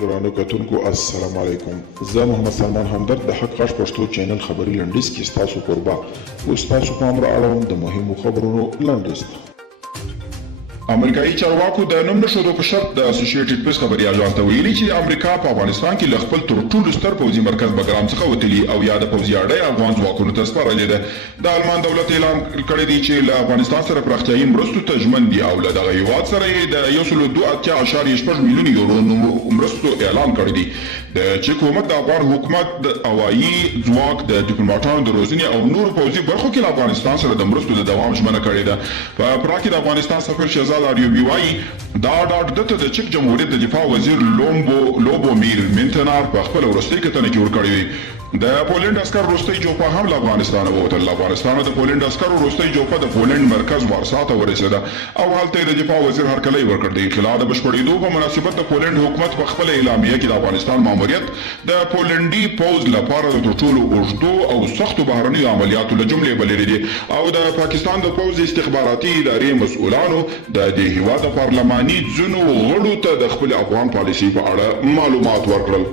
ګرانو کتونکو السلام علیکم. زه محمد سلمان همدرد د حق غږ پښتو چینل خبري لنډیز کې ستاسو قربا اوس تاسو پام را اړوم د مهمو خبرونو لنډیز ته. امریکایي چارواکو د نوم نښودو په شرط د اسوسییټډ پریس خبري اژانس ته ویلي چې امریکا په افغانستان کې له خپل تر ټولو ستر پوځي مرکز بګرام څخه وتلي او یا د پوځي اډې افغان ځواکونو ته سپارلې ده. د آلمان دولت اعلان کړی دی چې له افغانستان سره پراختیایي مرستو ته ژمن دي او له دغه هیواد سره یې د 1.2.8 میلیون یورو مرستو اعلان کړی دی. د چک حکومت د افغان حکومت د هوایي ځواک د ډیپلوماټانو د روزنې او نورو پوځي برخو کې له افغانستان سره د مرستو د دوام ژمنه کړې ده. په پراخ کې د افغانستان سفیر شهزاد آریوبي وایي دا ډاډ دته د چک جمهوریت د دفاع وزیر لوبومیر مینتنار په خپل وروستۍ کتنه کې ورکړی وي. د پولند عسکر وروستۍ جوپه هم له افغانستانه ووتل. افغانستان د پولند عسکرو وروستۍ جوپه د پولند مرکز وارسا ته ورسېده او هلته یې د دفاع وزیر هرکلی ورکړ. د انقلاب د بشپړېدو په مناسبت د پولند حکومت په خپله اعلامیه کې د افغانستان ماموریت د پولنډي پوځ لپاره د تر ټولو اوږدو او سختو بهرنیو عملیاتو له جملې بللي دي او د پاکستان د پوځ استخباراتي ادارې مسؤلانو د دې هېواد د پارلماني ځینو غړو ته د خپل افغان پالیسۍ په اړه معلومات ورکړل.